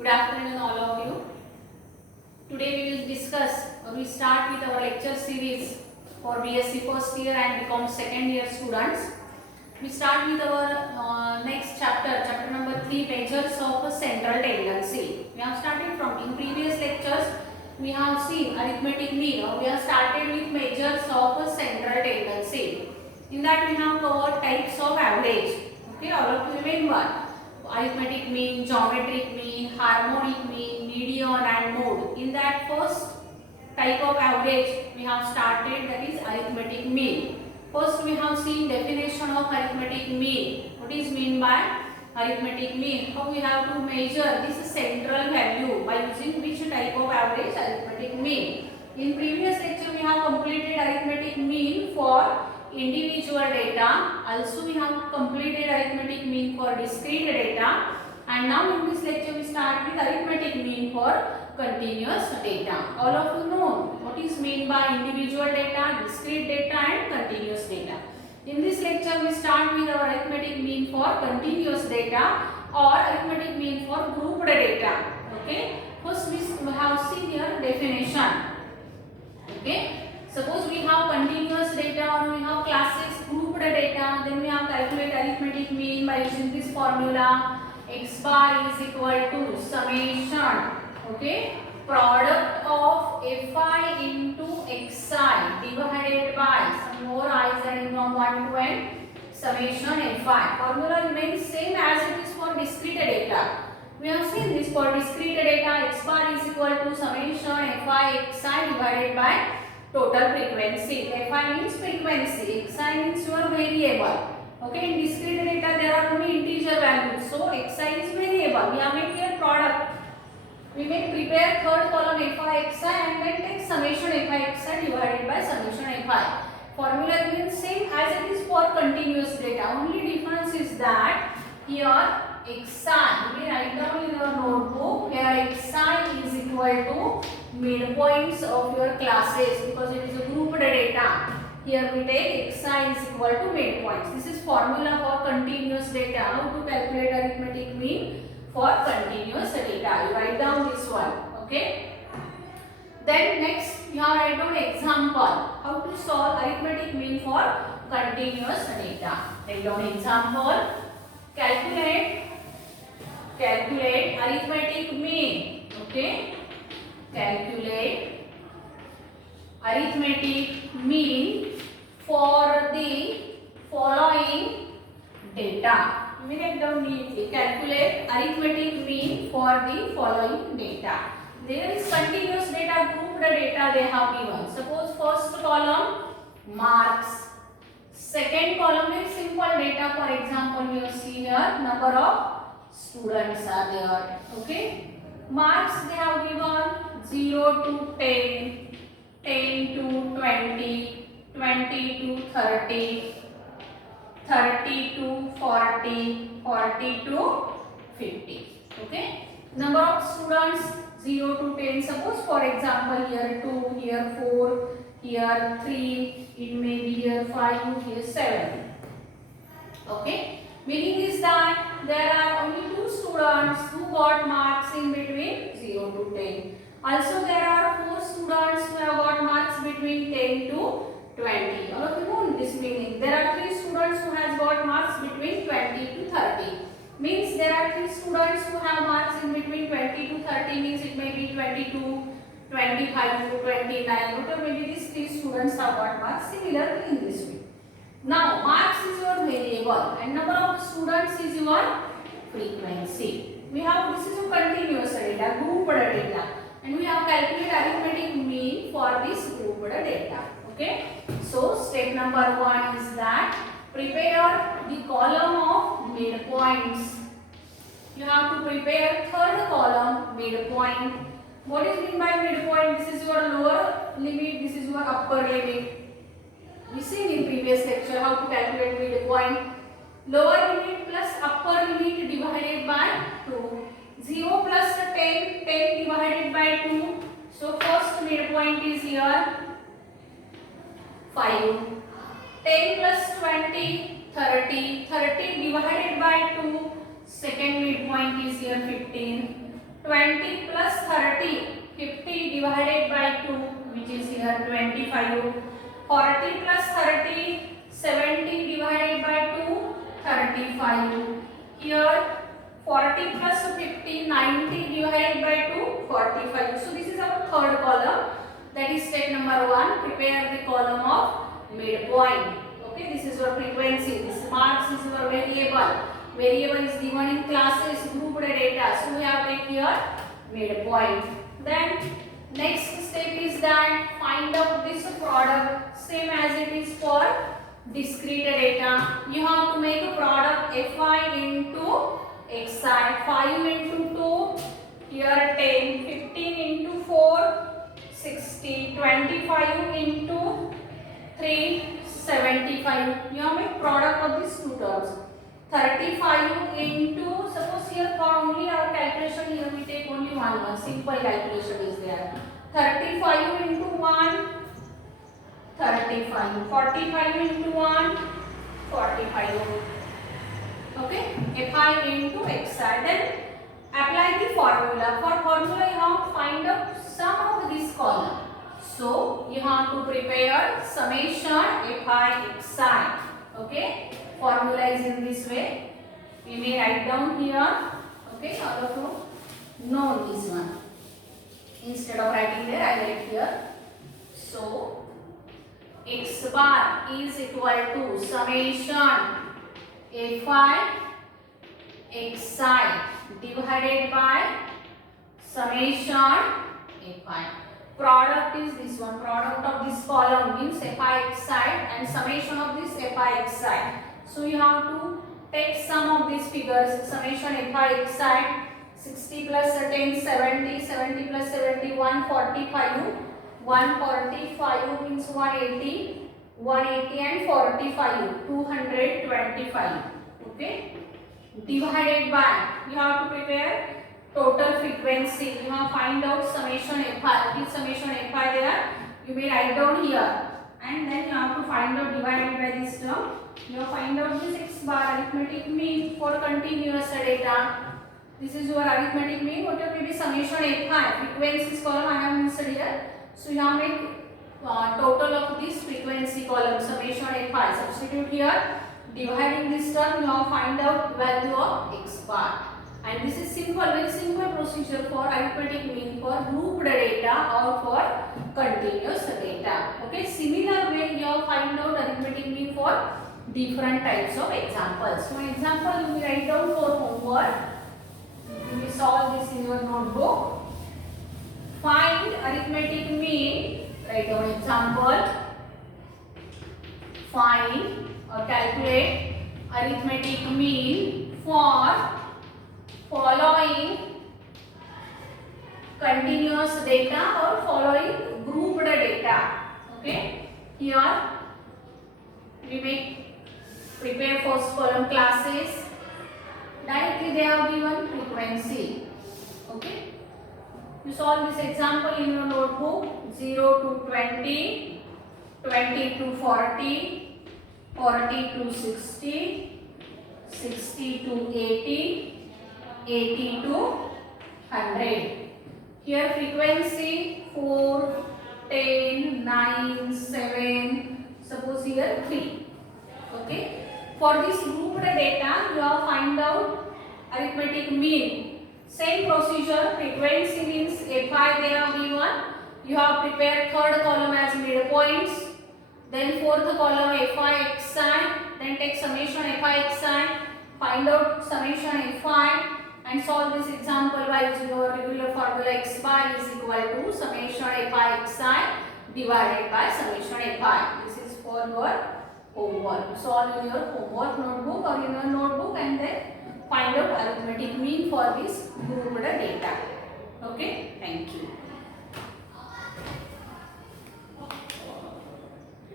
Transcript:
Good afternoon, all of you. Today we will discuss or we start with our lecture series for BSc first year and become second year students. We start with our next chapter, chapter number 3, measures of a central tendency. We have started from in previous lectures. We have seen arithmetic mean, or we have started with measures of a central tendency. In that we have covered types of average. Okay, all of you remember arithmetic mean, geometric mean, harmonic mean, median and mode. In that first type of average we have started, that is arithmetic mean. First we have seen definition of arithmetic mean. What is mean by arithmetic mean? How we have to measure this central value by using which type of average? Arithmetic mean. In previous lecture we have completed arithmetic mean for individual data. Also we have completed arithmetic mean for discrete data, and now in this lecture we start with arithmetic mean for continuous data. All of you know what is mean by individual data, discrete data and continuous data. In this lecture we start with our arithmetic mean for continuous data or arithmetic mean for grouped data. Okay, first we have seen here definition. Okay, suppose we have continuous data or we have classes grouped data, then we have calculate arithmetic mean by using this formula. X bar is equal to summation, okay, product of fi into xi divided by some more i's adding from 1 to n summation fi. Formula remains same as it is for discrete data. We have seen this for discrete data. X bar is equal to summation fi xi divided by total frequency. Fi means frequency, xi means your variable. Okay, in discrete data there are only integer values, so xi is variable. We have made here product. We may prepare third column fi xi and then take summation fi xi divided by summation fi. Formula remains same as it is for continuous data. Only difference is that here xi, we write down in our notebook, here xi is equal to midpoints of your classes because it is a grouped data. Here we take xi is equal to midpoints. This is formula for continuous data. How to calculate arithmetic mean for continuous data? You write down this one. Okay. Then next you have write down example. How to solve arithmetic mean for continuous data? Write down example. Calculate arithmetic mean. Okay. Calculate arithmetic mean for the following data. We write down neatly. Calculate arithmetic mean for the following data. There is continuous data, grouped data they have given. Suppose first column marks, second column is simple data. For example, you see here number of students are there. Okay, marks they have given 0 to 10, 10 to 20, 20 to 30, 30 to 40, 40 to 50. Okay, number of students 0 to 10. Suppose for example here 2, here 4, here 3, it may be here 5, here 7. Okay, meaning is that there are only 2 students who got marks in between 0 to 10. Also there are 4 students who have got marks between 10 to 20. All of you know this meaning. There are 3 students who has got marks between 20 to 30. Means there are 3 students who have marks in between 20 to 30, means it may be 22, 25 to 29. Whatever maybe these 3 students have got marks similarly in this way. Now marks is your variable and number of students is your frequency. We have, this is a continuous data, grouped data, and we have calculated arithmetic mean for this grouped data. Okay, so step number 1 is that prepare the column of midpoints. You have to prepare third column midpoint. What is mean by midpoint? This is your lower limit, this is your upper limit. We seen in previous lecture how to calculate midpoint. Lower limit plus upper limit divided by 2. 0 plus 10, 10 divided by 2. So first midpoint is here 5. 10 plus 20, 30. 30 divided by 2. Second midpoint is here 15. 20 20 plus 30, 50 divided by 2, which is here 25. 40 plus 30, 70 divided by 2, 35. Here 40 plus 50, 90 divided by 2, 45. So this is our third column. That is step number 1. Prepare the column of midpoint. Okay, this is your frequency. This marks is your variable. Variable is given in classes, grouped data. So we have take here midpoint. Then next step is that find out this product, same as it is for discrete data. You have to make a product fi into xi. 5 into 2, here 10, 15 into 4, 60, 25 into 3, 75. You have made product of these two terms. 35 into, suppose here for only our calculation, here we take only one, simple calculation is there. 35 into 1, 35. 45 into 1, 45. Okay, fi into xi. Then apply the formula. For formula you have to find out sum of this column. So you have to prepare summation fi xi. Okay, formula is in this way. We may write down here. Okay, all of you know this one. Instead of writing there, I write here. So x bar is equal to summation fi xi divided by summation fi. Product is this one. Product of this column means fi xi and summation of this fi xi. So you have to take sum of these figures. Summation fi xi, 60 plus 10, 70, 70 plus 70, 145. 145 means 180, 180 and 45, 225. Okay, divided by, you have to prepare total frequency. You have to find out summation fi. This summation fi there, you may write down here, and then you have to find out divided by this term. You have to find out this x bar arithmetic mean for continuous data. This is your arithmetic mean. Whatever may be summation fi, frequencies column I have mentioned here. So you have make total of this frequency column summation fi. Substitute here. Dividing this term, you have to find out value of x bar. And this is simple, very simple procedure for arithmetic mean for grouped data or for continuous data. Okay, similar way you have find out arithmetic mean for different types of examples. So example you will write down for homework. You will solve this in your notebook. Find arithmetic mean. Write down example. Find or calculate arithmetic mean for following continuous data or following grouped data. Okay, here we make prepare first column classes. Directly they have given frequency. Okay, you solve this example in your notebook. 0 to 20, 20 to 40, 40 to 60, 60 to 80, 80 to 100. Here frequency 4, 10, 9, 7, suppose here 3. Okay. For this grouped data, you have find out arithmetic mean. Same procedure, frequency means fi they have given. You have prepared third column as midpoints. Then fourth column fi xi. Then take summation fi xi. Find out summation fi. And solve this example by using our regular formula x bar is equal to summation fi xi divided by summation fi. This is for your homework. Solve in your homework notebook or in your notebook and then find out arithmetic mean for this grouped data. Okay, thank you.